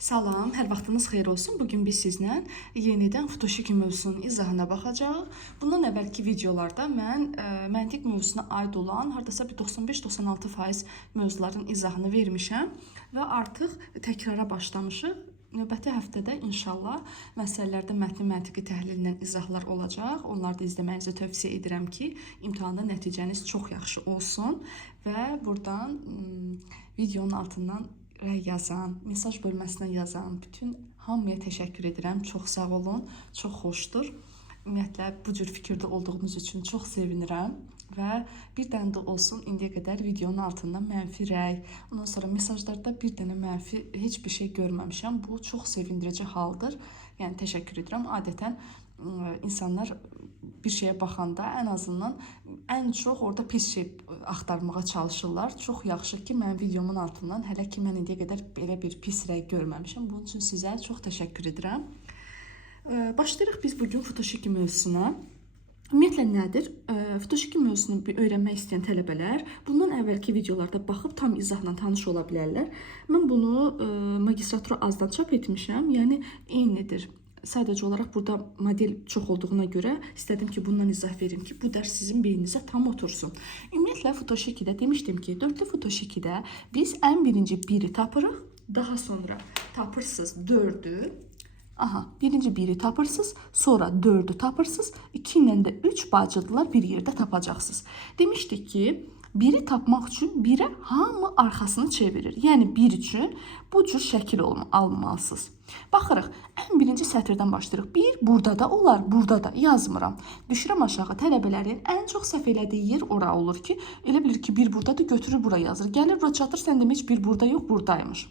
Salam, hər vaxtınız xeyir olsun. Bugün biz sizlə yenidən Futoshiki mövzusunun izahına baxacağıq. Bundan əvvəlki videolarda mən məntiq mövzusuna aid olan hardasa bir 95-96% mövzuların izahını vermişəm və artıq təkrara başlamışıq. Növbəti həftədə inşallah məsələlərdə mətni məntiqi təhlillə izahlar olacaq. Onları da izləməyinizi tövsiyə edirəm ki, imtahanda nəticəniz çox yaxşı olsun və buradan videonun altından rəy yazan, mesaj bölməsinə yazan bütün hamıya təşəkkür edirəm. Çox sağ olun, çox xoşdur. Ümumiyyətlə bu cür fikirdə olduğunuz üçün çox sevinirəm və bir dənə də olsun indiyə qədər videonun altından mənfi rəy, ondan sonra mesajlarda bir dənə mənfi heç bir şey görməmişəm. Bu çox sevindirici haldır. Yəni təşəkkür edirəm. Adətən insanlar bir şeyə baxanda ən azından ən çox orada pis şey axtarmağa çalışırlar. Çox yaxşı ki, mən videomun altından hələ ki mən indiyə qədər belə bir pis rəy görməmişəm. Bunun üçün sizə çox təşəkkür edirəm. Başlayırıq biz bugün Futoshiki mövzusuna. Ümumiyyətlə nədir? Futoshiki mövzusunu öyrənmək istəyən tələbələr bundan əvvəlki videolarda baxıb tam izahla tanış ola bilərlər. Mən bunu magistratura azdan çap etmişəm. Yəni eynidir. Sadəcə olaraq burada model çox olduğuna görə istədim ki, bundan izah verim ki, bu dərs sizin beyninizə tam otursun. Ümumiyyətlə Futoshikidə demişdim ki, 4-lü Futoshikidə biz ən birinci 1-i tapırıq, daha sonra tapırsınız 4-ü. Birinci 1-i tapırsınız, sonra 4-ü tapırsınız, 2 ilə də 3 bacıdırlar bir yerdə tapacaqsınız. Demişdik ki, 1-i tapmaq üçün 1-ə hamı arxasını çevirir. Yəni 1 üçün bu cür şəkil almalısınız. Baxırıq, ən birinci sətirdən başlayırıq. 1 burada da olar, burada da yazmıram. Düşürəm aşağı, tələbələrin ən çox səhv elədiyi yer ora olur ki, elə bilir ki, 1 buradadır, götürür bura yazır. Gəlir bura çatır, sən demək 1 burada yox, buradaymış.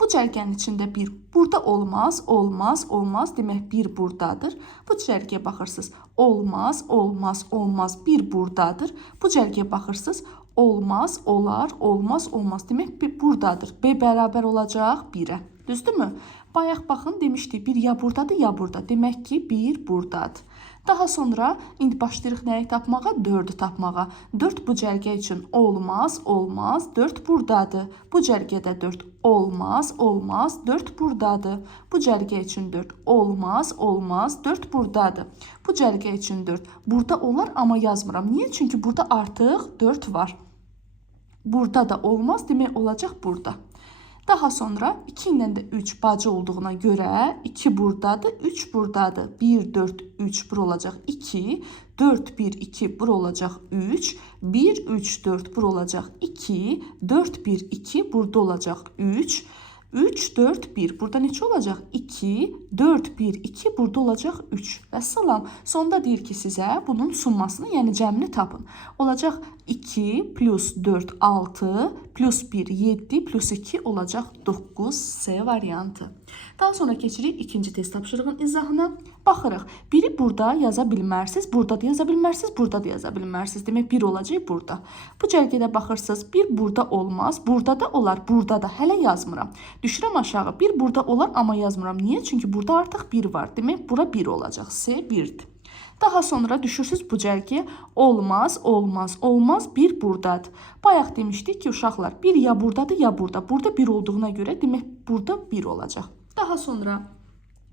Bu cərgənin içində 1 burada olmaz, olmaz, olmaz. Demək 1 buradadır. Bu cərgəyə baxırsınız. Olmaz, olmaz, olmaz. 1 buradadır. Bu cərgəyə baxırsınız. Olmaz, olar, olmaz, olmaz. Demək 1 buradadır. B bərabər olacaq 1-ə. Düzdürmü? Bayaq baxın demişdik 1 ya buradadır, ya burada. Demək ki 1 buradadır. Daha sonra indi başlayırıq nəyi tapmağa? 4-ü tapmağa. 4 bu cərgə üçün olmaz, olmaz. 4 buradadır. Bu cərgədə 4 olmaz, olmaz. 4 buradadır. Bu cərgə üçün 4 olmaz, olmaz. 4 buradadır. Bu cərgə üçün 4 burada olar, amma yazmıram. Niyə? Çünki burada artıq 4 var. Burada da olmaz, demək olacaq burada. Daha sonra 2 ilə də 3 bacı olduğuna görə 2 buradadır, 3 buradadır. 1, 4, 3 bura olacaq 2, 4, 1, 2 bura olacaq 3, 1, 3, 4 bura olacaq 2, 4, 1, 2 burada olacaq 3, 3, 4, 1 burada neçə olacaq? 2, 4, 1, 2 burada olacaq 3. Vəssalam. Sonda deyir ki, sizə bunun summasını, yəni cəmini tapın. Olacaq 2 plus 4, 6 plus 1, 7 plus 2 olacaq 9. C variantı. Daha sonra keçirik ikinci test tapşırığın izahına. Baxırıq. Biri burada yaza bilmərsiniz, burada da yaza bilmərsiniz, burada da yaza bilmərsiniz. Demək 1 olacaq burada. Bu cərgədə baxırsınız, 1 burada olmaz, burada da olar, burada da hələ yazmıram. Düşürəm aşağı, 1 burada olar, amma yazmıram. Niyə? Çünki burada artıq 1 var. Demək bura 1 olacaq. C 1'dir. Daha sonra düşürsünüz bu cərgəyə. Olmaz, olmaz, olmaz. 1 buradadır. Bayaq demişdik ki, uşaqlar 1 ya buradadır, ya burada. Burada 1 olduğuna görə demək burada 1 olacaq. Daha sonra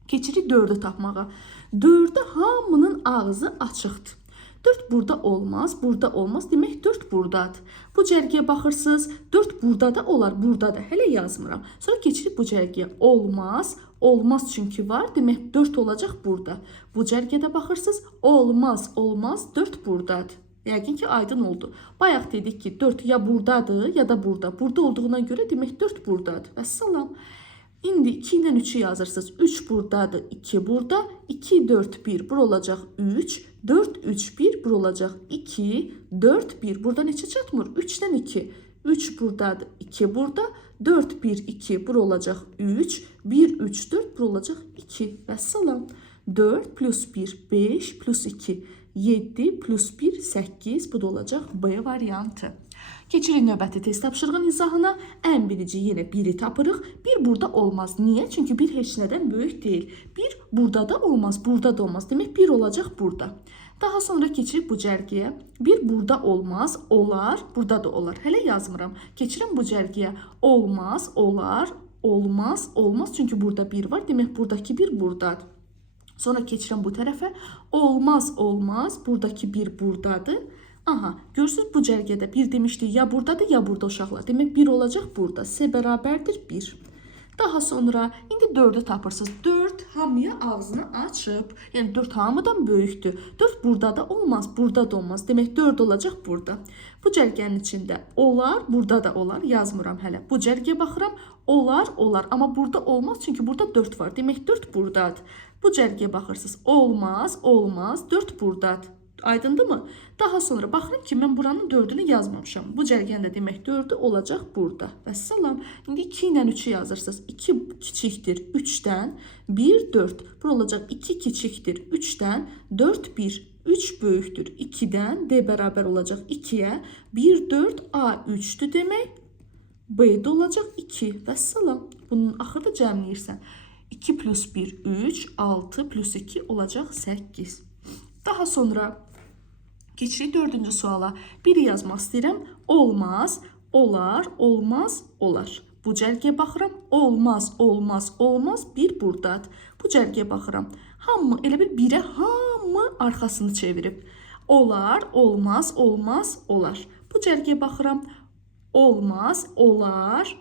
keçirik 4-ü tapmağa. 4-də hamının ağzı açıqdır. 4 burada olmaz, burada olmaz. Demək 4 buradadır. Bu cərgəyə baxırsınız. 4 burada da olar, burada da. Hələ yazmıram. Sonra keçirib bu cərgəyə. Olmaz, olmaz çünki var. Demək 4 olacaq burada. Bu cərgədə baxırsınız. Olmaz, olmaz. 4 buradadır. Yəqin ki, aydın oldu. Bayaq dedik ki, 4 ya buradadır, ya da burada. Burada olduğuna görə demək 4 buradadır. Vəssalam. İndi 2 ilə 3'ü yazırsınız. 3 buradadır, 2 burada. 2, 4, 1 bura olacaq 3. 4, 3, 1 bura olacaq 2. 4, 1. Burada neçə çatmır? 3'dən 2. 3 buradadır, 2 burada. 4, 1, 2 bura olacaq 3. 1, 3, 4 bura olacaq 2. Vəssalam. 4 plus 1, 5 plus 2, 7 plus 1, 8. Bu da olacaq B variantı. Keçirik növbəti test tapşırığın izahına. Ən birinci yenə 1-i tapırıq. 1 burada olmaz. Niyə? Çünki 1 heç nədən böyük deyil. 1 burada da olmaz, burada da olmaz. Demək 1 olacaq burada. Daha sonra keçirib bu cərgəyə. 1 burada olmaz, olar, burada da olar. Hələ yazmıram. Keçirim bu cərgəyə. Olmaz, olar, olmaz, olmaz. Çünki burada 1 var. Demək, buradakı 1 buradadır. Sonra keçirəm bu tərəfə. Olmaz, olmaz. Buradakı 1 buradadır. Aha, görürsünüz bu cərgədə 1 demişdik. Ya buradadır, ya burada uşaqlar. Demək, 1 olacaq burada. S bərabərdir 1. Daha sonra indi 4'ü tapırsınız. 4 hamıya ağzını açıb. Yəni 4 hamıdan böyükdür. 4 burada da olmaz, burada da olmaz. Demək 4 olacaq burada. Bu cərgənin içində olar, burada da olar. Yazmıram hələ. Bu cərgəyə baxıram. Olar, olar. Amma burada olmaz çünki burada 4 var. Demək 4 buradadır. Bu cərgəyə baxırsınız. Olmaz, olmaz. 4 buradadır. Aydındırmı? Daha sonra baxıram ki, mən buranın 4'ünü yazmamışam. Bu cərgənin də demək 4'ü olacaq burada. Vəssalam. İndi 2 ilə 3'ü yazırsınız. 2 kiçikdir 3'dən, 1, 4. Bura olacaq 2 kiçikdir 3'dən, 4, 1. 3 böyükdür 2'dən, D bərabər olacaq 2'yə. 1, 4, A 3'dür demək. B'də olacaq 2. Vəssalam. Bunun axırda cəmləyirsən. 2 plus 1, 3, 6 plus 2 olacaq 8. Daha sonra keçirik 4-cü suala. 1'i yazmaq istəyirəm. Olmaz, olar, olmaz, olar. Bu cərgəyə baxıram. Olmaz, olmaz, olmaz. 1 buradadır. Bu cərgəyə baxıram. Hamı elə bir 1'ə hamı arxasını çevirib. Olar, olmaz, olmaz, olar. Bu cərgəyə baxıram. Olmaz, olar,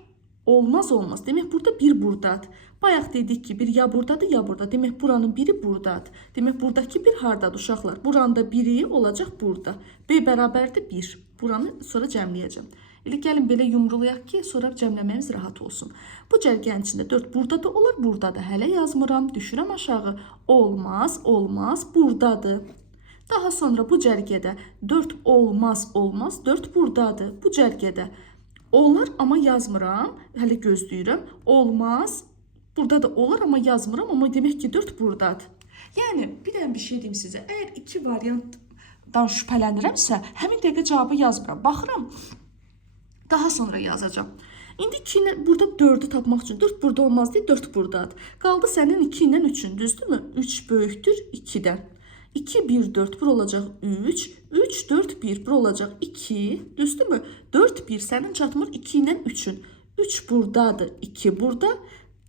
olmaz, olmaz. Demək burada 1 buradadır. Bayaq dedik ki, bir ya buradadır, ya burada. Demək buranın biri buradadır. Demək buradakı 1 hardadır uşaqlar? Buranın da biri olacaq burada. B bərabərdir 1. Buranı sonra cəmləyəcəm. Elə gəlin belə yumrulayaq ki, sonra cəmləməyimiz rahat olsun. Bu cərgənin içində 4 burada da olar, burada da. Hələ yazmıram, düşürəm aşağı. Olmaz, olmaz, buradadır. Daha sonra bu cərgədə 4 olmaz, olmaz, 4 buradadır. Bu cərgədə olar, amma yazmıram. Hələ gözləyirəm. Olmaz, burada da olar, amma yazmıram. Amma demək ki 4 buradadır. Yəni, bir dənə bir şey deyim sizə. Əgər 2 variantdan şübhələnirəmsə, həmin dəqiqə cavabı yazmıram. Baxıram, daha sonra yazacağım. İndi 2 ilə burada 4'ü tapmaq üçün 4 burada olmaz deyə 4 buradadır. Qaldı sənin 2 ilə 3'ün, düzdürmü? 3 böyükdür 2'dən. 2, 1, 4, bura olacaq 3. 3, 4, 1, bura olacaq 2. Düzdürmü? 4, 1, sənin çatmır 2 ilə 3'ün. 3 buradadır, 2 burada.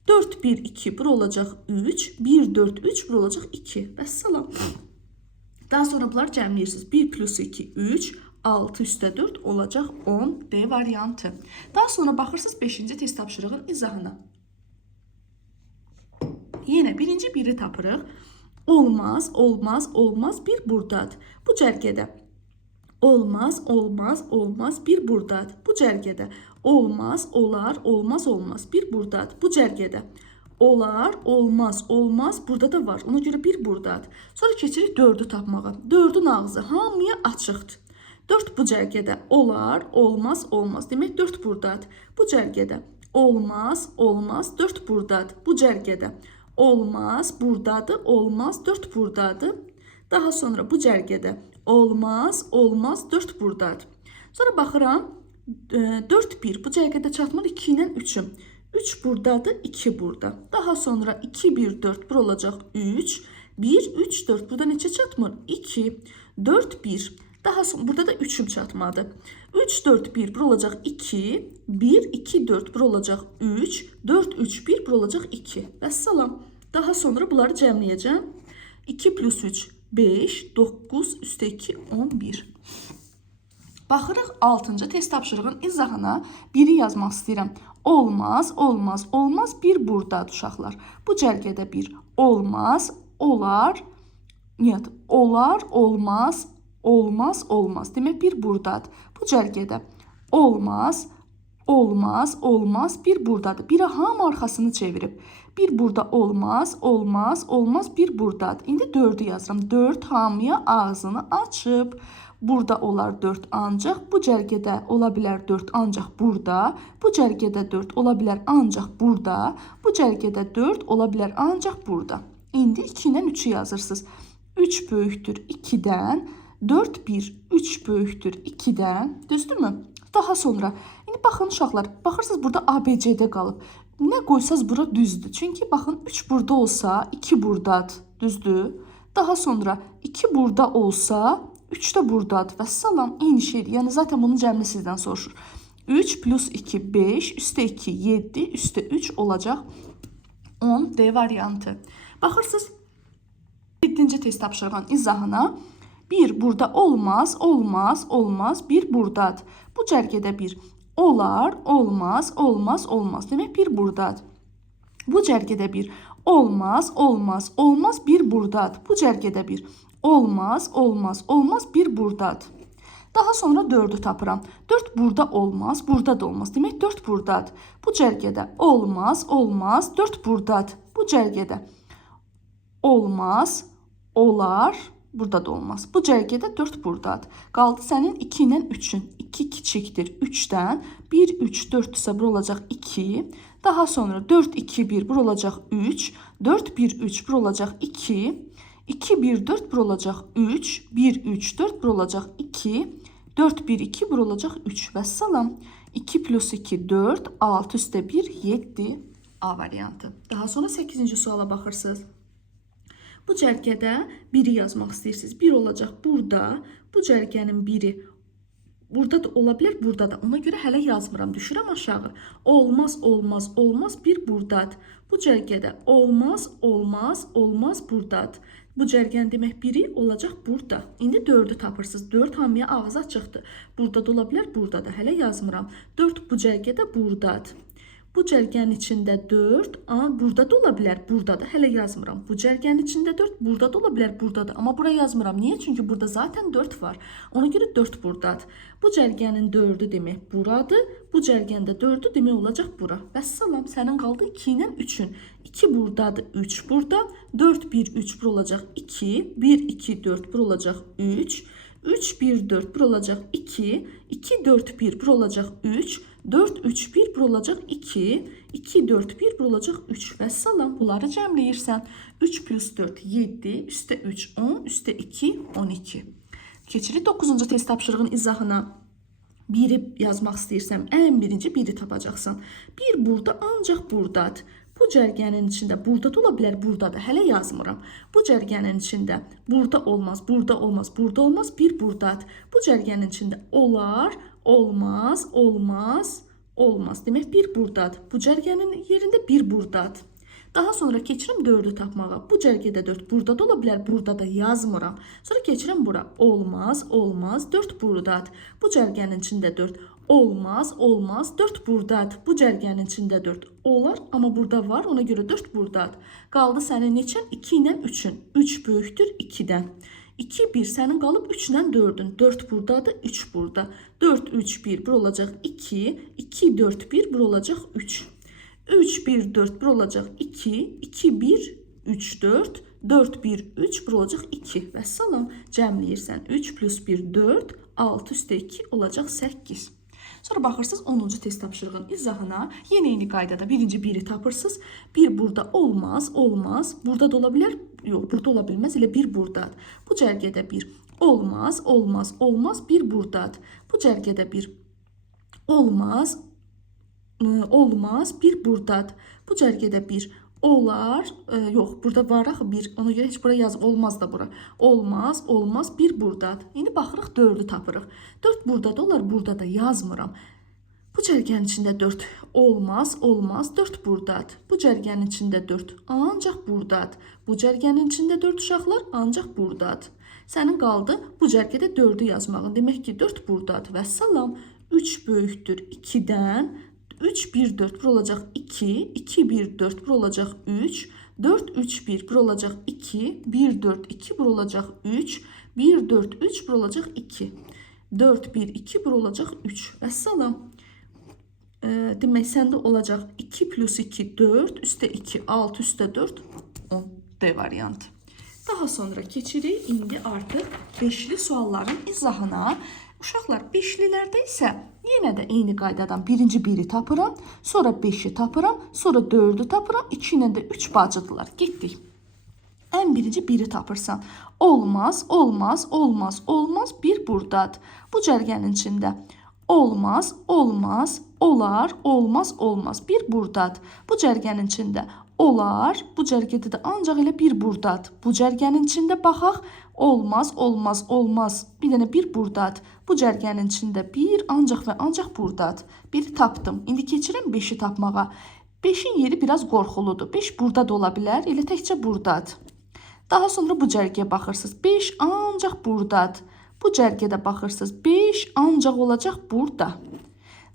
4, 1, 2, bura olacaq 3. 1, 4, 3, bura olacaq 2. Vəssalam. Daha sonra bunları cəmləyirsiniz. 1 plus 2, 3. 6 üstə 4 olacaq 10. D variantı. Daha sonra baxırsınız 5-ci test tapşırığın izahına. Yenə birinci 1'i tapırıq. Olmaz, olmaz, olmaz, 1 buradadır. Bu cərgədə olmaz, olmaz, olmaz, 1 buradadır. Bu cərgədə olmaz, olar, olmaz, olmaz, 1 buradadır. Bu cərgədə olar, olmaz, olmaz, burada da var. Ona görə 1 buradadır. Sonra keçirik 4'ü tapmağa. 4'ün ağzı hamıya açıqdır. 4 bu cərgədə olar, olmaz, olmaz. Demək 4 buradadır. Bu cərgədə olmaz, olmaz, 4 buradadır. Bu cərgədə olmaz, buradadır, olmaz, 4 buradadır. Daha sonra bu cərgədə olmaz, olmaz, 4 buradadır. Sonra baxıram, 4, 1, bu cərgədə çatmır 2 ilə 3'üm. 3 buradadır, 2 burada. Daha sonra 2, 1, 4, bura olacaq 3. 1, 3, 4, burada neçə çatmır? 2, 4, 1. Daha sonra burada da 3'üm çatmadı. 3, 4, 1, bura olacaq 2. 1, 2, 4, bura olacaq 3. 4, 3, 1, bura olacaq 2. Vəssalam. Daha sonra bunları cəmləyəcəm. 2 plus 3, 5, 9, üstə 2, 11. Baxırıq 6-cı test tapşırığın izahına. 1'i yazmaq istəyirəm. Olmaz, olmaz, olmaz, 1 buradadır uşaqlar. Bu cərgədə 1 olmaz, olar, olar, olmaz, olmaz, olmaz. Demək 1 buradadır. Bu cərgədə olmaz, olmaz, olmaz, 1 buradadır. 1'ə hamı arxasını çevirib. 1 burada olmaz, olmaz, olmaz, 1 buradadır. İndi 4'ü yazıram. 4 hamıya ağzını açıb. Burada olar 4 ancaq. Bu cərgədə ola bilər 4 ancaq burada. Bu cərgədə 4 ola bilər ancaq burada. Bu cərgədə 4 ola bilər ancaq burada. İndi 2 ilə 3'ü yazırsınız. 3 böyükdür 2'dən. 4, 1, 3 böyükdür 2'dən. Düzdürmü? Daha sonra, indi baxın uşaqlar, baxırsınız burada ABC'də qalıb. Nə qoysaz bura düzdür. Çünki baxın 3 burada olsa 2 buradadır. Düzdür? Daha sonra 2 burada olsa 3 də buradadır. Vəssalam, eyni şeydir. Yəni zaten bunun cəmli sizdən soruşur. 3 plus 2 5, üstə 2 7, üstə 3 olacaq 10 D variantı. Baxırsınız 7-ci test tapşırığın izahına. 1 burada olmaz, olmaz, olmaz. 1 buradadır. Bu cərgədə 1 olar, olmaz, olmaz, olmaz. Demək 1 buradadır. Bu cərgədə 1 olmaz, olmaz, olmaz. 1 buradadır. Bu cərgədə 1 olmaz, olmaz, olmaz. 1 buradadır. Daha sonra 4'ü tapıram. 4 burada olmaz, burada da olmaz. Demək 4 buradadır. Bu cərgədə olmaz, olmaz. 4 buradadır. Bu cərgədə olmaz, olar, burada da olmaz. Bu cərgədə 4 buradadır. Qaldı sənin 2 ilə 3'ün. 2 kiçikdir 3'dən. 1, 3, 4 ise bura olacaq 2. Daha sonra 4, 2, 1 bura olacaq 3. 4, 1, 3 bura olacaq 2. 2, 1, 4 bura olacaq 3. 1, 3, 4 bura olacaq 2. 4, 1, 2 bura olacaq 3. Vəssalam. 2 plus 2, 4. 6 üstə 1, 7. A variantı. Daha sonra 8-ci suala baxırsınız. Bu cərgədə 1'i yazmaq istəyirsiniz. 1 olacaq burada. Bu cərgənin 1'i burada da ola bilər, burada da. Ona görə hələ yazmıram. Düşürəm aşağı. Olmaz, olmaz, olmaz. 1 buradadır. Bu cərgədə olmaz, olmaz, olmaz buradadır. Bu cərgənin demək 1'i olacaq burada. İndi 4'ü tapırsınız. 4 hamıya ağzı açıqdır. Burada da ola bilər, burada da. Hələ yazmıram. 4 bu cərgədə buradadır. Bu cərgənin içində 4, burada da ola bilər, burada da. Hələ yazmıram. Bu cərgənin içində 4, burada da ola bilər, burada da. Amma bura yazmıram. Niyə? Çünki burada zaten 4 var. Ona görə 4 buradadır. Bu cərgənin 4'ü demək buradır. Bu cərgəndə 4'ü demək olacaq bura. Vəssalam, sənin qaldı 2 ilə 3'ün. 2 buradadır, 3 burada. 4, 1, 3 bura olacaq 2. 1, 2, 4 bura olacaq 3. 3, 1, 4 bura olacaq 2. 2, 4, 1 bura olacaq 3. 4, 3, 1 bura olacaq 2. 2, 4, 1 bura olacaq 3. Vəssalam. Bunları cəmləyirsən. 3 plus 4, 7. Üstə 3, 10. Üstə 2, 12. Keçirik 9-cu test tapşırığın izahına. 1'i yazmaq istəyirsəm, ən birinci 1'i tapacaqsan. 1 burada, ancaq buradadır. Bu cərgənin içində burada da ola bilər, burada da. Hələ yazmıram. Bu cərgənin içində burada olmaz, burada olmaz, burada olmaz. 1 buradadır. Bu cərgənin içində olar, olmaz, olmaz, olmaz. Demək 1 buradadır. Bu cərgənin yerində 1 buradadır. Daha sonra keçirəm 4'ü tapmağa. Bu cərgədə 4 burada da ola bilər, burada da yazmıram. Sonra keçirəm bura. Olmaz, olmaz, 4 buradadır. Bu cərgənin içində 4 olmaz, olmaz, 4 buradadır. Bu cərgənin içində 4 olar, amma burada var, ona görə 4 buradadır. Qaldı sənin neçən? 2 ilə 3'ün. 3 böyükdür 2'dən. 2, 1 sənin qalıb 3 ilə 4'ün. 4 buradadır, 3 burada. 4, 3, 1 bura olacaq 2. 2, 4, 1 bura olacaq 3. 3, 1, 4 bura olacaq 2. 2, 1, 3, 4. 4, 1, 3 bura olacaq 2. Vəssalam, cəmləyirsən. 3 plus 1, 4. 6 üstə 2 olacaq 8. Sonra baxırsınız 10-cu test tapşırığın izahına. Yenə eyni qaydada birinci 1'i tapırsınız. 1 burada olmaz, olmaz. Burada da ola bilər. Yox, burada ola bilməz. Elə 1 buradadır. Bu cərgədə 1 olmaz, olmaz, olmaz. 1 buradadır. Bu cərgədə 1 olmaz, olmaz. 1 buradadır. Bu cərgədə 1 olar, yox, burada var axı 1. Ona görə heç bura yazıq, olmaz da bura. Olmaz, olmaz, 1 buradadır. İndi baxırıq 4'ü tapırıq. 4 burada da olar, burada da yazmıram. Bu cərgənin içində 4 olmaz, olmaz, 4 buradadır. Bu cərgənin içində 4 ancaq buradadır. Bu cərgənin içində 4 uşaqlar ancaq buradadır. Sənin qaldı bu cərgədə 4'ü yazmağın. Demək ki 4 buradadır. Vəssalam, 3 böyükdür 2'dən. 3, 1, 4 bura olacaq 2. 2, 1, 4 bura olacaq 3. 4, 3, 1 bura olacaq 2. 1, 4, 2 bura olacaq 3. 1, 4, 3 bura olacaq 2. 4, 1, 2 bura olacaq 3. Vəssalam. Demək səndə olacaq 2 plus 2, 4. Üstə 2, 6 üstə 4, 10. D variantı. Daha sonra keçirik indi artıq 5'li sualların izahına. Uşaqlar 5'lilərdə isə yenə də eyni qaydadan birinci 1'i tapıram, sonra 5'i tapıram, sonra 4'ü tapıram, 2 ilə də 3 bacıdırlar. Getdik. Ən birinci 1'i tapırsan. Olmaz, olmaz, olmaz, olmaz, 1 buradadır. Bu cərgənin içində olmaz, olmaz, olar, olmaz, olmaz, 1 buradadır. Bu cərgənin içində olar, bu cərgədə də ancaq elə 1 buradadır. Bu cərgənin içində baxaq, Olmaz, olmaz, olmaz. Bir dənə 1 burdadır. Bu cərgənin içində 1 ancaq və ancaq burdadır. 1-i tapdım. İndi keçirəm 5-i tapmağa. 5-in yeri biraz qorxuludur. 5 burada da ola bilər, elə təkcə burdadır. Daha sonra bu cərgəyə baxırsınız. 5 ancaq burdadır. Bu cərgədə baxırsınız. 5 ancaq olacaq burada.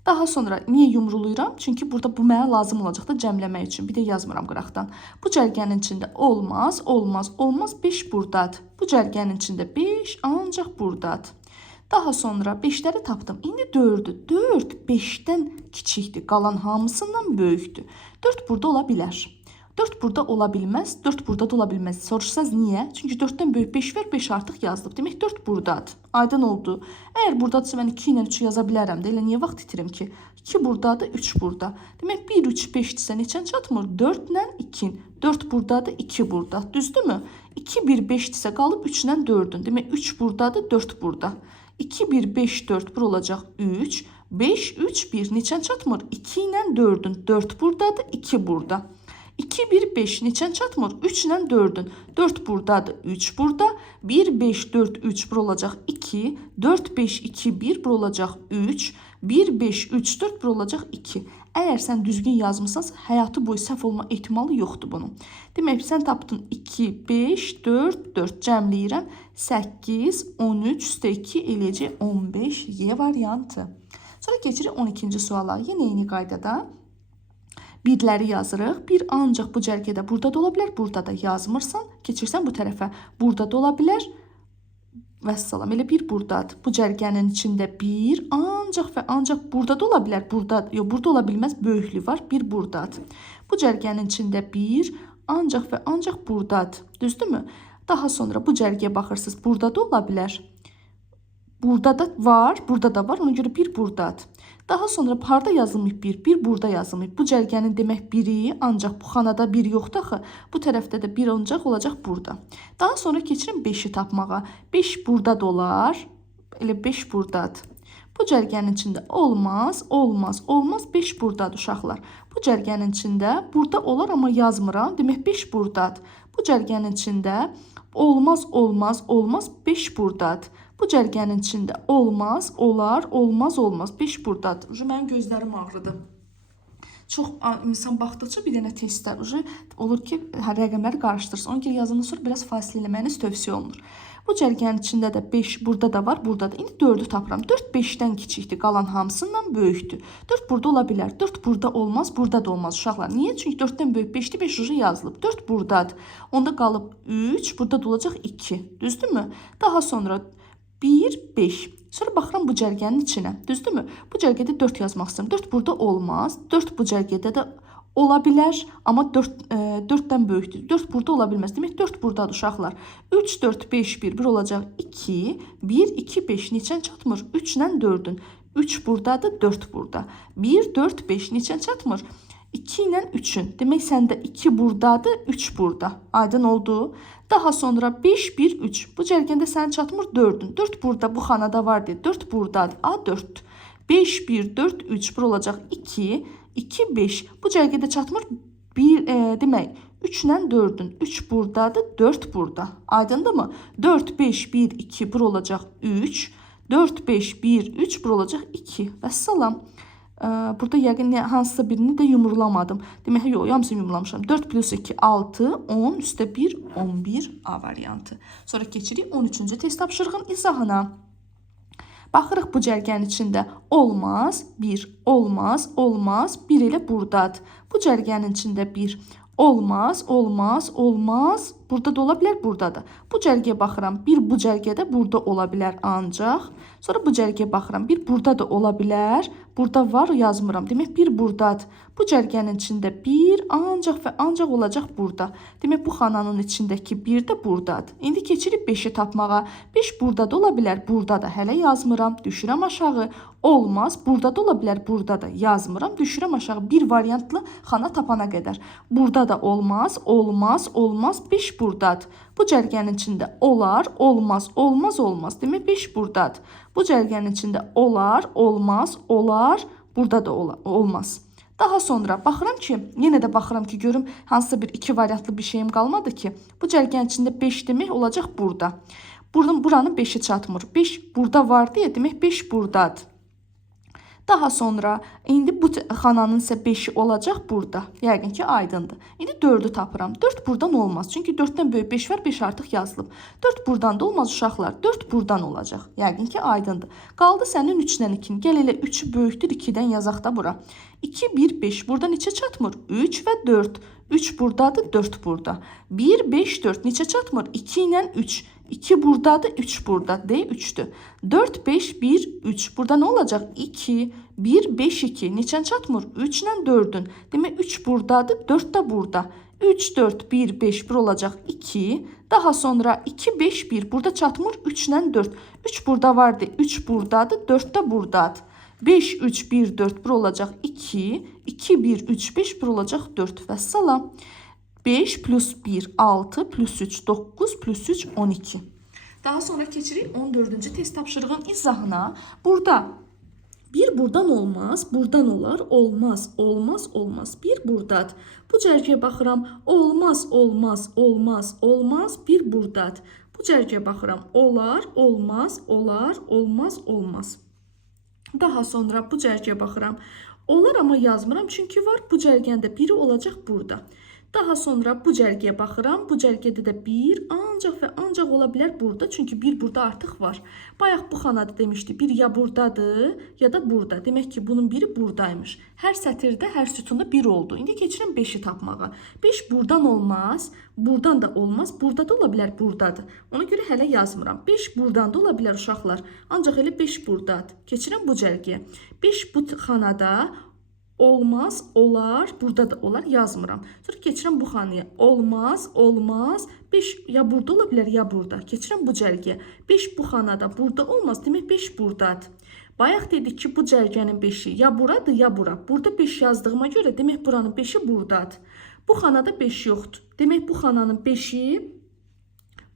Daha sonra niyə yumrulayıram? Çünki burada bu mənə lazım olacaq da cəmləmək üçün. Bir də yazmıram qıraqdan. Bu cərgənin içində olmaz, olmaz, olmaz. 5 burdadır. Bu cərgənin içində 5 ancaq burdadır. Daha sonra 5'ləri tapdım. İndi 4'dür. 4 5'dən kiçikdir. Qalan hamısından böyükdür. 4 burada ola bilər. 4 burada ola bilməz, 4 burada da ola bilməz. Soruşsaz niyə? Çünki 4-dən böyük 5 var, 5 artıq yazılıb. Demək 4 burdadır. Aydın oldu. Əgər buradadırsa mən 2 ilə 3'ü yaza bilərəm də. Elə niyə vaxt itirim ki? 2 burdadır, 3 burada. Demək 1, 3, 5'dirsə neçən çatmır? 4 ilə 2. 4 burdadır, 2 burada. Düzdürmü? 2, 1, 5'dirsə qalıb 3 ilə 4'ün. Demək 3 burdadır, 4 burada. 2, 1, 5, 4, 1 olacaq 3. 5, 3, 1 neçən çatmır? 2 ilə 4'ün. 4 burdadır, 2 burada. 2, 1, 5 neçən çatmır? 3 ilə 4'ün. 4 burdadır, 3 burada. 1, 5, 4, 3, 1 olacaq 2. 4, 5, 2, 1, 1 olacaq 3. 1, 5, 3, 4, 1 olacaq 2. Əgər sən düzgün yazmısanız, həyatı boyu səhv olma ehtimalı yoxdur bunun. Demək, sən tapdın 2, 5, 4, 4 cəmləyirəm. 8, 13, üstə 2 eləcək 15 Y variantı. Sonra keçirik 12-ci suala. Yenə eyni qaydada. Birləri yazırıq. Bir ancaq bu cərgədə burada da ola bilər, burada da yazmırsan, keçirsən bu tərəfə. Burada da ola bilər. Vəssalam, elə bir burdadır. Bu cərgənin içində bir ancaq və ancaq burada da ola bilər. Burada ola bilməz, böyüklük var. Bir burdadır. Bu cərgənin içində bir ancaq və ancaq burdadır. Düzdürmü? Daha sonra bu cərgəyə baxırsınız. Burada da ola bilər. Burada da var, burada da var. Ona görə bir burdadır. Daha sonra harda yazılmayıb bir? Bir burada yazılmayıb. Bu cərgənin demək biri, ancaq bu xanada bir yoxdur axı. Bu tərəfdə də bir ancaq olacaq burada. Daha sonra keçirim 5'i tapmağa. 5 burada da olar. Elə 5 burdadır. Bu cərgənin içində olmaz, olmaz, olmaz. 5 burdadır uşaqlar. Bu cərgənin içində burada olar, amma yazmıram. Demək 5 burdadır. Bu cərgənin içində olmaz, olmaz, olmaz. 5 burdadır. Bu cərgənin içində olmaz, olar, olmaz, olmaz. 5 burdadır. Mənim gözlərim ağrıdı. Çox insan baxdıqca bir dənə testlər olur ki, rəqəmləri qarışdırsın. Ona görə yazımdan sonra biraz fasilə eləməyiniz tövsiyə olunur. Bu cərgənin içində də 5 burada da var, burada da. İndi 4'ü tapıram. 4 5'dən kiçikdir, qalan hamısından böyükdür. 4 burada ola bilər. 4 burada olmaz, burada da olmaz uşaqlar. Niyə? Çünki 4'dən böyük 5'dir, 5 yazılıb. 4 burdadır. Onda qalıb 3, burada da olacaq 2. Düzdürmü? Daha sonra 1, 5. Sonra baxıram bu cərgənin içinə. Düzdürmü? Bu cərgədə 4 yazmaq istəyirəm. 4 burada olmaz. 4 bu cərgədə də ola bilər, amma 4'dən böyükdür. 4 burada ola bilməz. Demək 4 burdadır uşaqlar. 3, 4, 5, 1, 1 olacaq 2. 1, 2, 5 neçən çatmır? 3 ilə 4'ün. 3 burdadır, 4 burada. 1, 4, 5 neçən çatmır? 2 ilə 3'ün. Demək səndə 2 burdadır, 3 burada. Aydın oldu. Daha sonra 5, 1, 3. Bu cərgəndə sən çatmır 4'ün. 4 burada, bu xanada var deyə. 4 burdadır. A, 4. 5, 1, 4, 3. 1 olacaq 2. 2, 5. Bu cərgədə çatmır 1, demək 3 ilə 4'ün. 3 burdadır, 4 burada. Aydındır mı? 4, 5, 1, 2. 1 olacaq 3. 4, 5, 1, 3. 1 olacaq 2. Vəssalam. Burada yəqin hansısa birini də yumurlamadım. Demək, yox, hamısını yumurlamışam. 4 plus 2, 6, 10, üstə 1, 11 A variantı. Sonra keçirik 13-cü test tapşırığın izahına. Baxırıq bu cərgənin içində olmaz, 1, olmaz, olmaz, 1 elə burdadır. Bu cərgənin içində 1, olmaz, olmaz, olmaz, burada da ola bilər, burada da. Bu cərgəyə baxıram, 1 bu cərgədə burada ola bilər ancaq. Sonra bu cərgəyə baxıram, 1 burada da ola bilər, burada var, yazmıram. Demək 1 burdadır. Bu cərgənin içində 1 ancaq və ancaq olacaq burada. Demək bu xananın içindəki 1 də burdadır. İndi keçirik 5'i tapmağa. 5 burada da ola bilər, burada da. Hələ yazmıram, düşürəm aşağı. Olmaz, burada da ola bilər, burada da. Yazmıram, düşürəm aşağı. Bir variantlı xana tapana qədər. Burada da olmaz, olmaz, olmaz. 5 burdadır. Bu cərgənin içində olar, olmaz, olmaz, olmaz. Demək 5 burdadır. Bu cərgənin içində olar, olmaz, olar, burada da olmaz. Daha sonra baxıram ki, yenə də baxıram ki, görüm hansısa bir iki variantlı bir şeyim qalmadı ki. Bu cərgənin içində 5 demək olacaq burada. Buranın 5-i çatmır. 5 burada var deyə demək 5 burdadır. Daha sonra indi bu xananın isə 5-i olacaq burada. Yəqin ki aydındır. İndi 4-ü tapıram. 4 buradan olmaz. Çünki 4-dən böyük 5 var, 5 artıq yazılıb. 4 buradan da olmaz uşaqlar. 4 buradan olacaq. Yəqin ki aydındır. Qaldı sənin 3-dən 2-nin. Gəl elə 3 böyükdür 2-dən yazaq da bura. 2, 1, 5. Buradan neçə çatmır? 3 və 4. 3 buradadır, 4 burada. 1, 5, 4 neçə çatmır? 2 ilə 3. 2 buradadır, 3 burada. D 3'dür. 4, 5, 1, 3. Burada ne olacaq? 2, 1, 5, 2. Neçən çatmır? 3 ilə 4'ün. Demək 3 buradadır, 4 də burada. 3, 4, 1, 5, 1 olacaq 2. Daha sonra 2, 5, 1. Burada çatmır 3 ilə 4. 3 burada vardı, 3 buradadır, 4 də buradadır. 5, 3, 1, 4, 1 olacaq 2. 2, 1, 3, 5, 1 olacaq 4. Vəssalam. 5 plus 1, 6 plus 3, 9 plus 3, 12. Daha sonra keçirik 14-cü test tapşırığın izahına. Burada bir buradan olmaz, buradan olar, olmaz, olmaz, olmaz. Bir buradadır. Bu cərgəyə baxıram, olmaz, olmaz, olmaz, olmaz, bir buradadır. Bu cərgəyə baxıram, olar, olmaz, olar, olmaz, olmaz. Daha sonra bu cərgəyə baxıram, olar amma yazmıram çünki var, bu cərgəndə biri olacaq burada. Daha sonra bu cərgəyə baxıram. Bu cərgədə də 1 ancaq və ancaq ola bilər burada. Çünki 1 burada artıq var. Bayaq bu xanada demişdi. 1 ya buradadır ya da burada. Demək ki bunun biri buradaymış. Hər sətirdə, hər sütunda 1 oldu. İndi keçirəm 5-i tapmağa. 5 buradan olmaz. Buradan da olmaz. Burada da ola bilər buradadır. Ona görə hələ yazmıram. 5 buradan da ola bilər uşaqlar. Ancaq elə 5 buradadır. Keçirəm bu cərgəyə. 5 bu xanada olmaz, olar, burada da olar, yazmıram. Sonra keçirəm bu xanaya. Olmaz, olmaz. 5 ya burada ola bilər, ya burada. Keçirəm bu cərgəyə. 5 bu xanada burada olmaz. Demək 5 buradadır. Bayaq dedik ki, bu cərgənin 5-i ya buradır, ya bura. Burada 5 yazdığıma görə demək buranın 5-i buradadır. Bu xanada 5 yoxdur. Demək bu xananın 5-i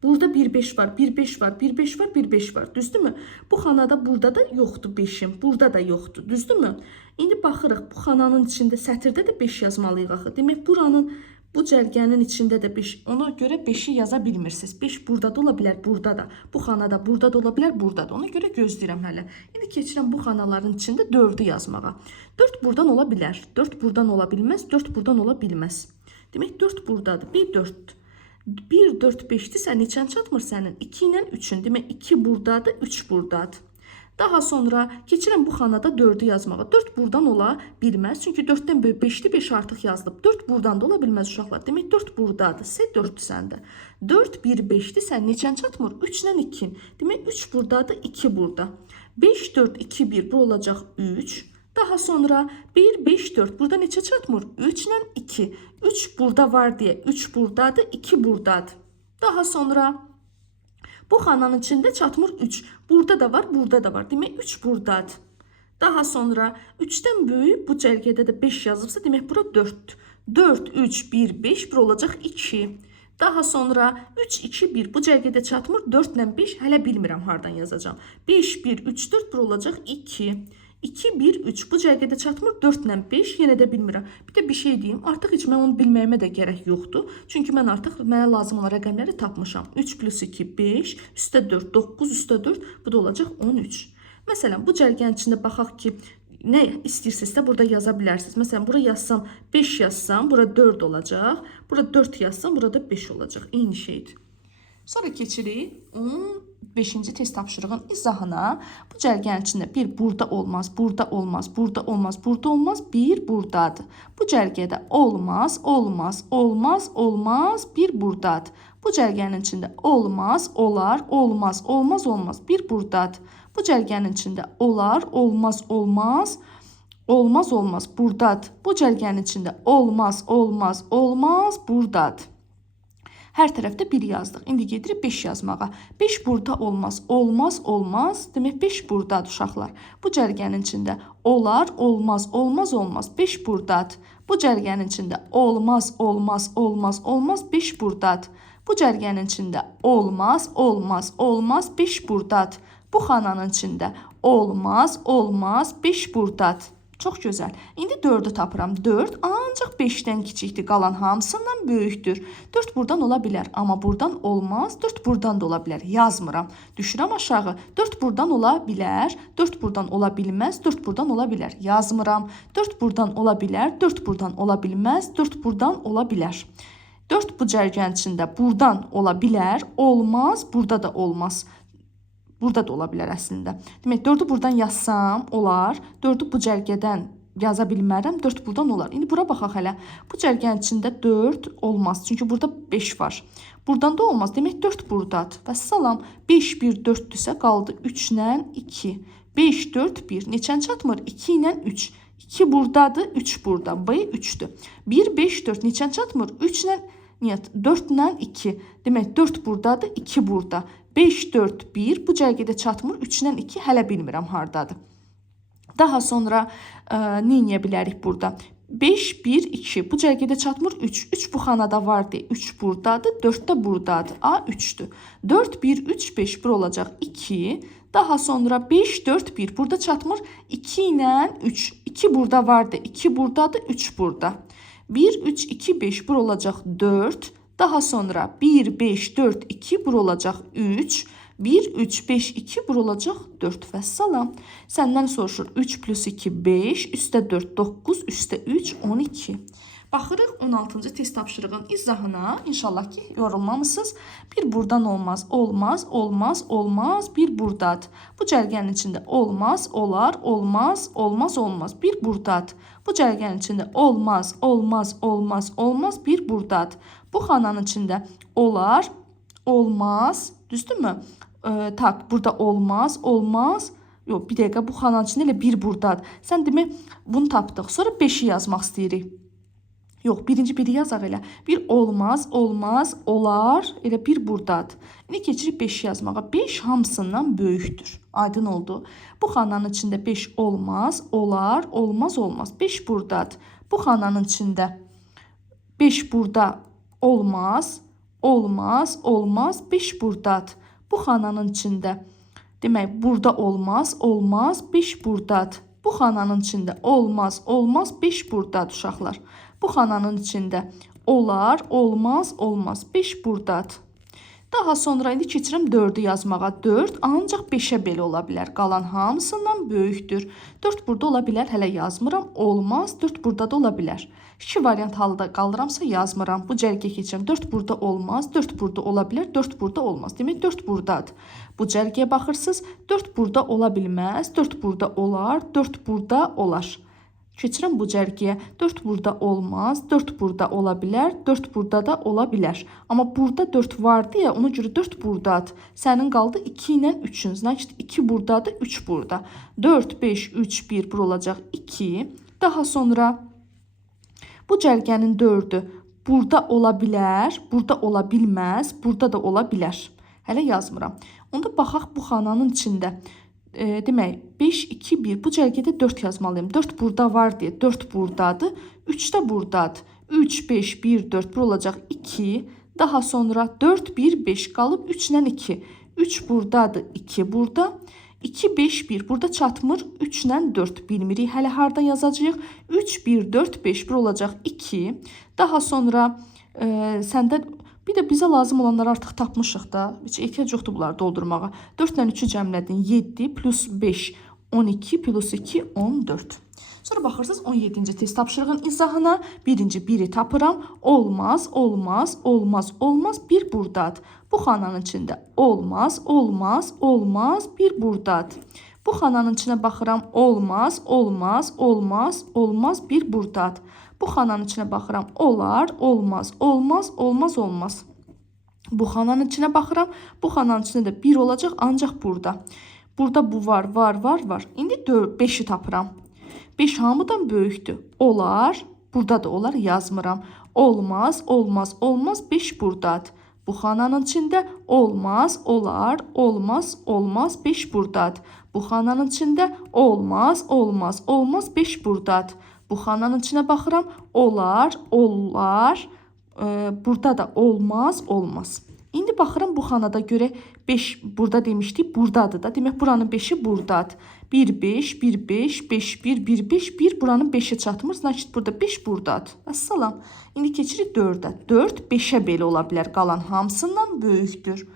burada 1-5 var, 1-5 var, 1-5 var, 1-5 var. Düzdürmü? Bu xanada burada da yoxdur 5'im. Burada da yoxdur. Düzdürmü? İndi baxırıq, bu xananın içində sətirdə də 5 yazmalıyıq axı. Demək buranın, bu cərgənin içində də 5. Ona görə 5'i yaza bilmirsiniz. 5 burada da ola bilər, burada da. Bu xanada burada da ola bilər, burada da. Ona görə gözləyirəm hələ. İndi keçirəm bu xanaların içində 4'ü yazmağa. 4 buradan ola bilər. 4 buradan ola bilməz, 4 buradan ola bilməz. Demək 4 buradadır. 1, 4'dür. 1, 4, 5'dirsə neçən çatmır sənin? 2 ilə 3'ün. Demək 2 buradadır, 3 buradadır. Daha sonra keçirəm bu xanada 4'ü yazmağa. 4 buradan ola bilməz. Çünki 4'dən böyük 5'dir, 5 artıq yazılıb. 4 buradan da ola bilməz uşaqlar. Demək 4 buradadır. S 4'dür səndə. 4, 1, 5'dir. Sən neçən çatmır? 3 ilə 2'nin. Demək 3 buradadır, 2 burada. 5, 4, 2, 1 bu olacaq 3. Daha sonra 1, 5, 4. Burada neçə çatmır? 3 ilə 2. 3 burada var deyə 3 buradadır, 2 buradadır. Daha sonra bu xananın içində çatmır 3. Burada da var, burada da var. Demək 3 buradadır. Daha sonra 3'dən böyük bu cərgədə də 5 yazıbsa demək bura 4'dür. 4, 3, 1, 5, 1 olacaq 2. Daha sonra 3, 2, 1 bu cərgədə çatmır 4 ilə 5 hələ bilmirəm hardan yazacağım. 5, 1, 3, 4, 1 olacaq 2. 2, 1, 3 bu cərgədə çatmır 4 ilə 5 yenə də bilmirəm. Bir də bir şey deyim. Artıq heç mən onu bilməyimə də gərək yoxdur. Çünki mən artıq mənə lazım olan rəqəmləri tapmışam. 3 plus 2, 5, üstə 4, 9, üstə 4 bu da olacaq 13. Məsələn bu cərgənin içində baxaq ki, nə istəyirsinizsə burada yaza bilərsiniz. Məsələn bura yazsam 5 yazsam bura 4 olacaq. Bura 4 yazsam burada 5 olacaq. Eyni şeydir. Sonra keçirik 15-ci test tapşırığın izahına. Bu cərgənin içində bir burada olmaz, burada olmaz, burada olmaz, burada olmaz, bir buradadır. Bu cərgədə olmaz, olmaz, olmaz, olmaz, bir buradadır. Bu cərgənin içində olmaz, olar, olmaz, olmaz, olmaz, bir buradadır. Bu cərgənin içində olar, olmaz, olmaz, olmaz, olmaz, buradadır. Bu cərgənin içində olmaz, olmaz, olmaz, buradadır. Hər tərəfdə 1 yazdıq. İndi gedirik 5 yazmağa. 5 burada olmaz, olmaz, olmaz. Demək 5 buradadır uşaqlar. Bu cərgənin içində olar, olmaz, olmaz, olmaz. 5 buradadır. Bu cərgənin içində olmaz, olmaz, olmaz, olmaz. 5 buradadır. Bu cərgənin içində olmaz, olmaz, olmaz. 5 buradadır. Bu xananın içində olmaz, olmaz. 5 buradadır. Çox gözəl. İndi 4-ü tapıram. 4 ancaq 5-dən kiçikdir. Qalan hamısından böyükdür. 4 buradan ola bilər, amma buradan olmaz. 4 buradan da ola bilər. Yazmıram. Düşürəm aşağı. 4 buradan ola bilər. 4 buradan ola bilməz. 4 buradan ola bilər. Yazmıram. 4 buradan ola bilər. 4 buradan ola bilməz. 4 buradan ola bilər. 4 bu cərgənin içində buradan ola bilər. Olmaz. Burada da olmaz. Burada da ola bilər əslində. Demək, 4-ü buradan yazsam olar. 4-ü bu cərgədən yaza bilmərəm. 4 buradan olar. İndi bura baxaq hələ. Bu cərgənin içində 4 olmaz. Çünki burada 5 var. Buradan da olmaz. Demək, 4 buradadır. Vəssalam. 5, 1, 4-dürsə qaldı 3 ilə 2. 5, 4, 1. Neçən çatmır? 2 ilə 3. 2 buradadır, 3 burada. B 3-dür. 1, 5, 4. Neçən çatmır? 3 ilə 4 ilə 2. Demək, 4 buradadır, 2 burada. 5, 4, 1. Bu cərgədə çatmır. 3 ilə 2 hələ bilmirəm hardadır. Daha sonra nə edə bilərik burada? 5, 1, 2. Bu cərgədə çatmır. 3. 3 bu xanada var deyə. 3 buradadır. 4 də buradadır. A 3-dür. 4, 1, 3, 5. Bura olacaq 2. Daha sonra 5, 4, 1. Burada çatmır. 2 ilə 3. 2 burada var deyə. 2 buradadır. 3 burada. 1, 3, 2, 5. Bura olacaq 4. Daha sonra 1, 5, 4, 2. Bura olacaq 3. 1, 3, 5, 2. Bura olacaq 4. Vəssalam. Səndən soruşur. 3 plus 2, 5. Üstə 4, 9. Üstə 3, 12. Baxırıq 16-cı test tapşırığın izahına. İnşallah ki, yorulmamısınız. Bir buradan olmaz, olmaz, olmaz, olmaz. Bir buradadır. Bu cərgənin içində olmaz, olar, olmaz, olmaz, olmaz. Bir buradadır. Bu cərgənin içində olmaz, olmaz, olmaz, olmaz. Bir buradadır. Bu xananın içində olar, olmaz. Düzdürmü? Tak, burada olmaz, olmaz. Yox, bir dəqiqə, bu xananın içində elə bir buradadır. Sən demək, bunu tapdıq. Sonra 5-i yazmaq istəyirik. Yox, birinci biri yazaq elə. Bir olmaz, olmaz, olar, elə bir buradadır. İndi keçirik 5 yazmağa. 5 hamısından böyükdür. Aydın oldu. Bu xananın içində 5 olmaz, olar, olmaz, olmaz. 5 buradadır. Bu xananın içində 5 burada olmaz, olmaz, olmaz. 5 buradadır. Bu xananın içində demək, burada olmaz, olmaz. 5 buradadır. Bu xananın içində olmaz, olmaz. 5 buradadır uşaqlar. Bu xananın içində olar, olmaz, olmaz. 5 buradadır. Daha sonra indi keçirəm 4-ü yazmağa. 4 ancaq 5-ə belə ola bilər. Qalan hamısından böyükdür. 4 burada ola bilər, hələ yazmıram. Olmaz, 4 burada da ola bilər. 2 variant halda qaldıramsa yazmıram. Bu cərgə keçirəm. 4 burada olmaz, 4 burada ola bilər, 4 burada olmaz. Demək, 4 buradadır. Bu cərgəyə baxırsınız. 4 burada ola bilməz, 4 burada olar, 4 burada olar. Keçirəm bu cərgəyə. 4 burada olmaz, 4 burada ola bilər, 4 burada da ola bilər. Amma burada 4 vardı ya, ona görə 4 buradadır. Sənin qaldı 2 ilə 3-ün. Значит, 2 buradadır, 3 burada. 4, 5, 3, 1 bura olacaq 2. Daha sonra bu cərgənin 4-ü burada ola bilər, burada ola bilməz, burada da ola bilər. Hələ yazmıram. Onda baxaq bu xananın içində. Demək, 5, 2, 1. Bu cərgədə 4 yazmalıyım. 4 burada var deyə 4 buradadır. 3 də buradadır. 3, 5, 1, 4. Bu olacaq 2. Daha sonra 4, 1, 5 qalıb 3 ilə 2. 3 buradadır, 2 burada. 2, 5, 1. Burada çatmır. 3 ilə 4 bilmirik. Hələ hardan yazacağıq? 3, 1, 4, 5. Bu olacaq 2. Daha sonra səndə bir də bizə lazım olanları artıq tapmışıq da. Heç ehtiyac yoxdur bunları doldurmağa. 4 ilə 3-ü cəmlədin. 7 plus 5, 12 plus 2, 14. Sonra baxırsınız 17-ci test tapşırığın izahına. Birinci biri tapıram. Olmaz, olmaz, olmaz, olmaz. Bir buradadır. Bu xananın içində olmaz, olmaz, olmaz. Bir buradadır. Bu xananın içinə baxıram. Olmaz, olmaz, olmaz, olmaz. Bir buradadır. Bu xananın içinə baxıram. Olar, olmaz, olmaz, olmaz, olmaz. Bu xananın içinə baxıram. Bu xananın içində də 1 olacaq, ancaq burada. Burada bu var, var, var, var. İndi 5-i tapıram. 5 hamıdan böyükdür. Olar, burada da olar, yazmıram. Olmaz, olmaz, olmaz. 5 buradadır. Bu xananın içində olmaz, olar, olmaz, olmaz. 5 buradadır. Bu xananın içində olmaz, olmaz, olmaz. 5 buradadır. Bu xananın içinə baxıram. Olar, olar. Burada da olmaz, olmaz. İndi baxıram bu xanada görə 5 burada demişdik, burdadır da. Demək buranın 5-i burdadır. 1 5 1 5 5 1 1 5 1 buranın 5-ə çatmır. Значит burada 5 burdadır. Əssalam. İndi keçirik 4-ə. 4 5-ə belə ola bilər. Qalan hamısından böyükdür.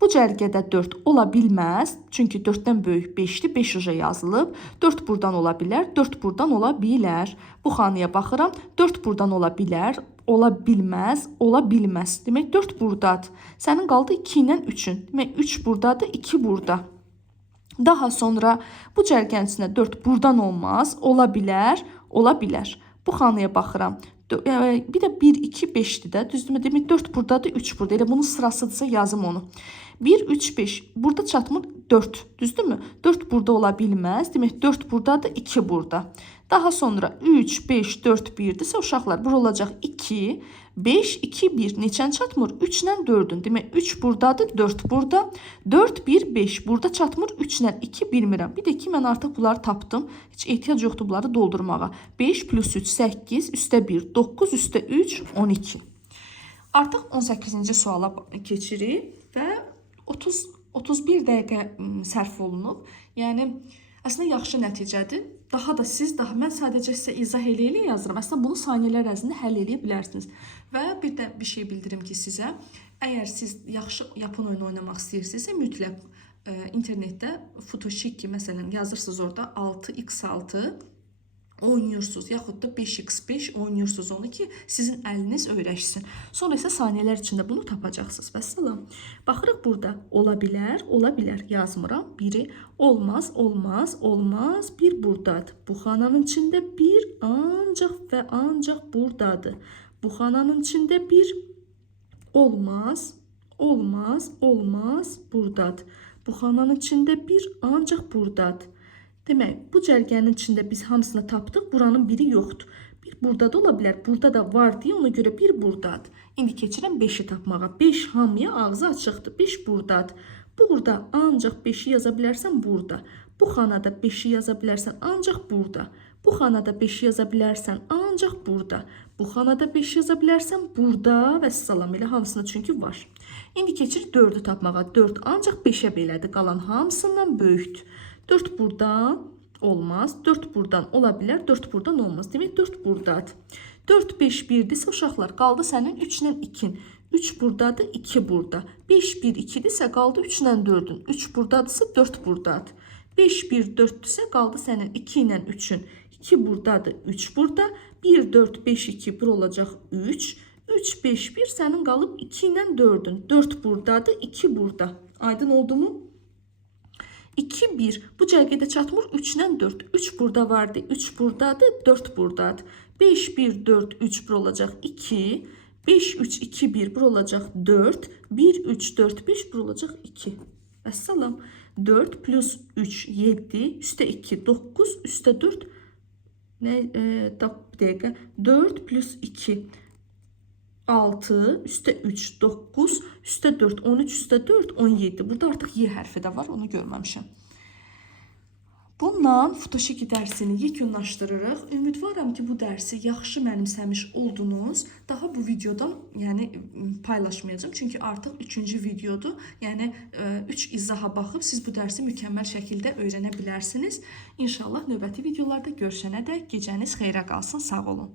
Bu cərgədə 4 ola bilməz. Çünki 4-dən böyük 5-dir. 5 uca yazılıb. 4 buradan ola bilər. 4 buradan ola bilər. Bu xanaya baxıram. 4 buradan ola bilər. Ola bilməz. Ola bilməz. Demək 4 burdadır. Sənin qaldı 2 ilə 3-ün. Demək 3 burdadır, 2 burada. Daha sonra bu cərgənin içində 4 buradan olmaz. Ola bilər. Ola bilər. Bu xanaya baxıram. Bir də 1, 2, 5'dir də. Düzdürmü? Demək 4 buradadır, 3 burada. Elə bunun sırasıdırsa yazım onu. 1, 3, 5. Burada çatmır 4. Düzdürmü? 4 burada ola bilməz. Demək 4 buradadır, 2 burada. Daha sonra 3, 5, 4, 1'dirsə uşaqlar bura olacaq 2, 5, 2, 1. Neçən çatmır? 3 ilə 4'ün. Demək 3 buradadır, 4 burada. 4, 1, 5. Burada çatmır 3 ilə 2 bilmirəm. Bir də ki mən artıq bunları tapdım. Heç ehtiyac yoxdur bunları doldurmağa. 5 plus 3, 8, üstə 1, 9, üstə 3, 12. Artıq 18-ci suala keçirik və 31 dəqiqə sərf olunub. Yəni əslində yaxşı nəticədir. Daha da siz, mən sadəcə sizə izah elə yazıram. Əslində bunu saniyələr ərzində həll edə bilərsiniz. Və bir də bir şey bildirim ki sizə, əgər siz yaxşı yapon oyunu oynamaq istəyirsinizsə, mütləq internetdə Futoshiki məsələn yazırsınız orada 6x6 oynayırsınız, yaxud da 5x5 oynayırsınız onu ki, sizin əliniz öyrəşsin. Sonra isə saniyələr içində bunu tapacaqsınız. Vəssalam. Baxırıq burada ola bilər yazmıram. Biri olmaz, olmaz, olmaz. Bir buradadır. Bu xananın içində bir ancaq və ancaq buradadır. Bu xananın içində bir olmaz, olmaz, olmaz, buradadır. Bu xananın içində bir ancaq buradadır. Demək, bu cərgənin içində biz hamısını tapdıq. Buranın biri yoxdur. Bir burada da ola bilər. Burada da var deyə ona görə bir buradadır. İndi keçirəm 5'i tapmağa. 5 hamıya ağzı açıqdır. 5 buradadır. Burada ancaq 5'i yaza bilərsən burada. Bu xanada 5'i yaza bilərsən ancaq burada. Bu xanada 5'i yaza bilərsən ancaq burada. Bu xanada 5 yaza bilərsən burada və salam elə hamısını çünki var. İndi keçir 4'ü tapmağa. 4 ancaq 5'ə belədir. Qalan hamısından böyükdür. 4 buradan olmaz. 4 buradan ola bilər. 4 buradan olmaz. Demək 4 buradadır. 4, 5, 1'dirsə uşaqlar qaldı sənin 3 ilə 2'in. 3 buradadır, 2 burada. 5, 1, 2'dirsə qaldı 3 ilə 4'ün. 3 buradadırsa 4 buradadır. 5, 1, 4'dürsə qaldı sənin 2 ilə 3'ün. 2 buradadır, 3 burada. 1, 4, 5, 2, 1 olacaq 3. 3, 5, 1 sənin qalıb 2 ilə 4'ün. 4 buradadır, 2 burada. Aydın oldu mu? 2, 1. Bu cərgədə çatmır 3 ilə 4. 3 burada vardı, 3 buradadır, 4 buradadır. 5, 1, 4, 3, 1 olacaq 2. 5, 3, 2, 1, 1 olacaq 4. 1, 3, 4, 5, 1 olacaq 2. Əssalam. 4 plus 3, 7, üstə 2, 9, üstə 4. Bir dəqiqə. 4 plus 2, 6, üstə 3, 9, üstə 4, 13, üstə 4, 17. Burada artıq Y hərfi də var, onu görməmişəm. Bununla Futoshiki dərsini yekunlaşdırırıq. Ümidvaram ki, bu dərsi yaxşı mənimsəmiş oldunuz. Daha bu videodan paylaşmayacağım. Çünki artıq 3-cü videodur. Yəni 3 izaha baxıb siz bu dərsi mükəmməl şəkildə öyrənə bilərsiniz. İnşallah növbəti videolarda görüşənədək gecəniz xeyrə qalsın. Sağ olun.